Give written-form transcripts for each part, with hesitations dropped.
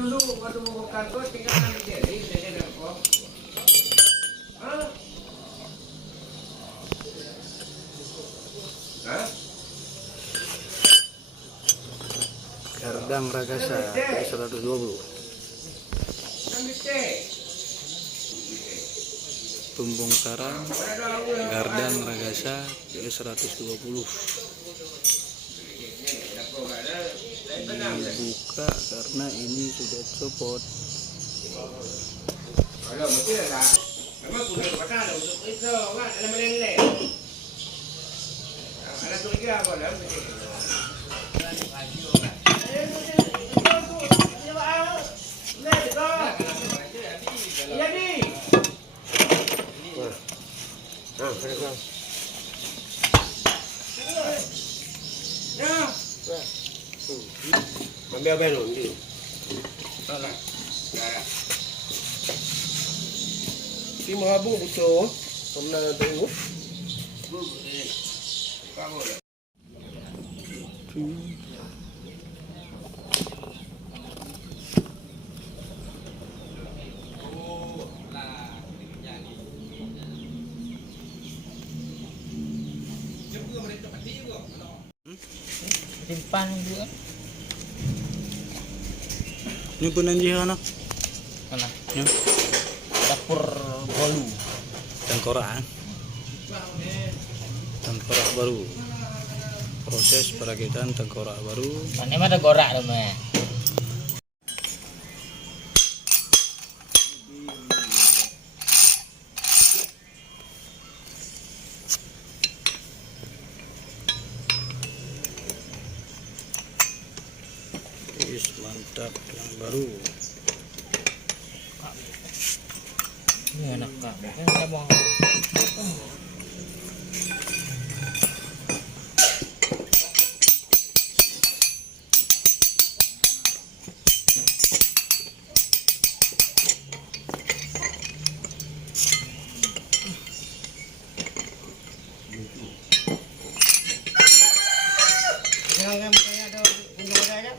dulu waktu mau ke kantor tinggal nanti jadi saya kok. Hah? Hah? Gardang Ragasa 120. Pembongkaran Gardang Ragasa 120. Dibuka karena ini sudah copot. Kalau mesti ada. Memang kuda patah ada untuk itu, kan? Ada meleleh. Ada tu lagi apa dah? Ambil apa yang ni? Salah. Si mahabu betul. Pernah tengok. Kamu. Simpan juga. Ini pun anjing anak. Mana? Ya. Dapur bolu. Tengkorak. Tengkorak baru. Proses perakitan tengkorak baru. Mana ada gorak tu meh. Mantap yang baru. Ini enak kak. Kan saya buang. Jangan mukanya ada unjuk aja.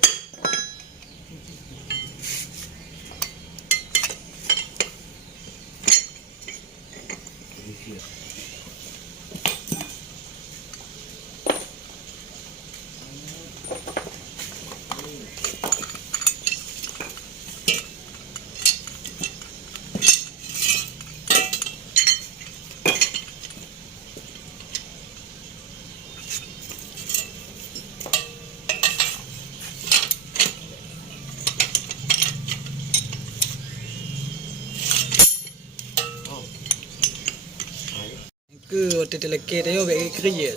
Ke hotel lelaki dia bagi kerja.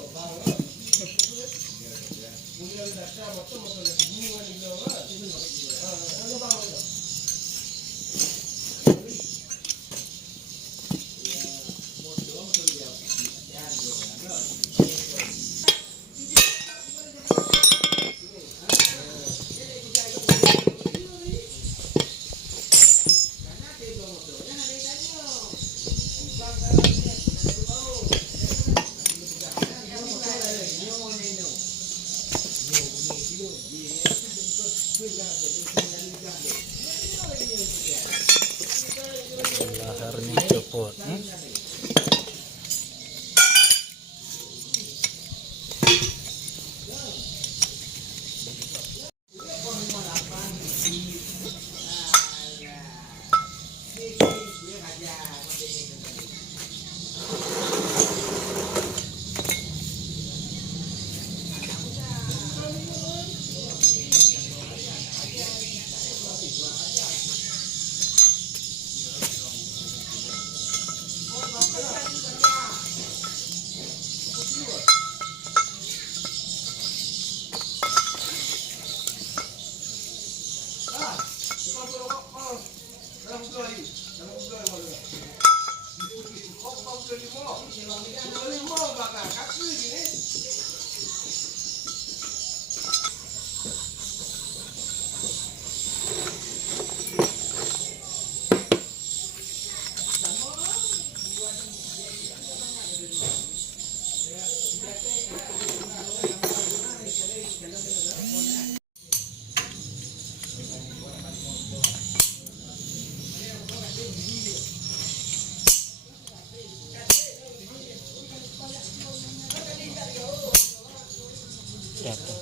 Jatuh.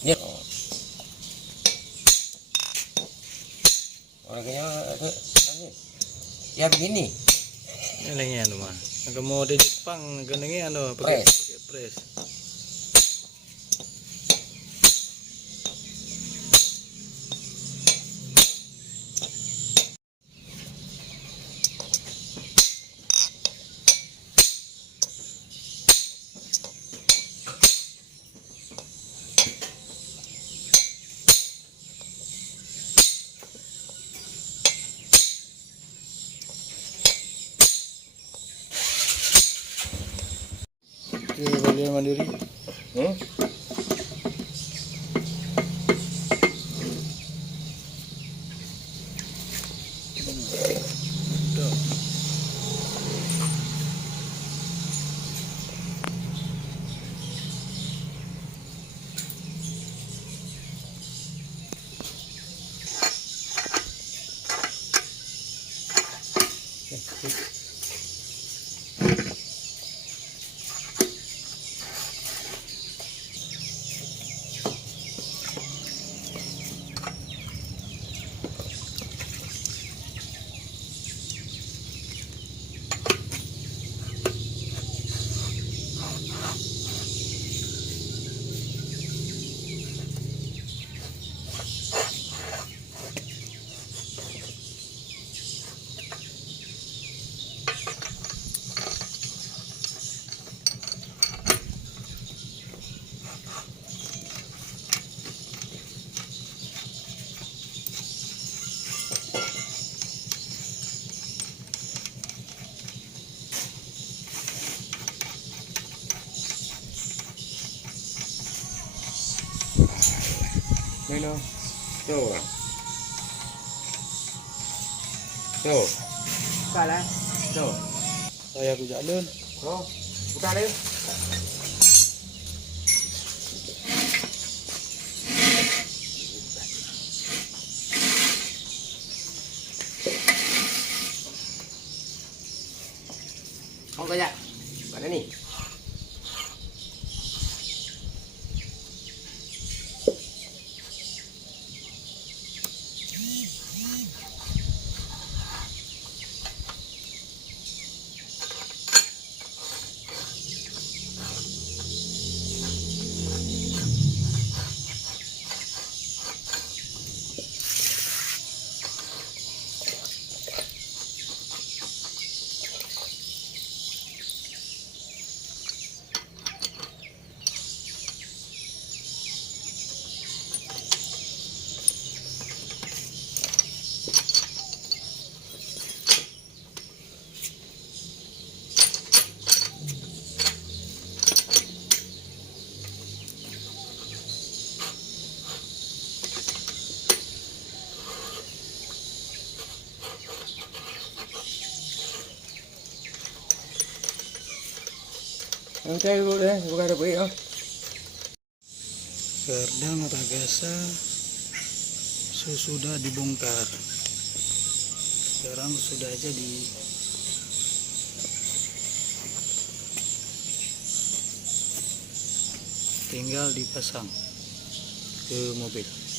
Ya. Orangnya ada ya begini. Ini lagi anu mah. Kalau mau di Jepang genenge anu Press. pakai press. Oke, beli mandiri. Tuh. Mana? Tuh. Tuh. Salah. Tuh. Saya aku jalan. Oh, buka deh. Không có dạ. Bạn đây nè. Oke dulu deh, buka ada beli oh. Gerdang Ragasa sesudah dibongkar. Sekarang sudah jadi. Tinggal dipasang ke mobil.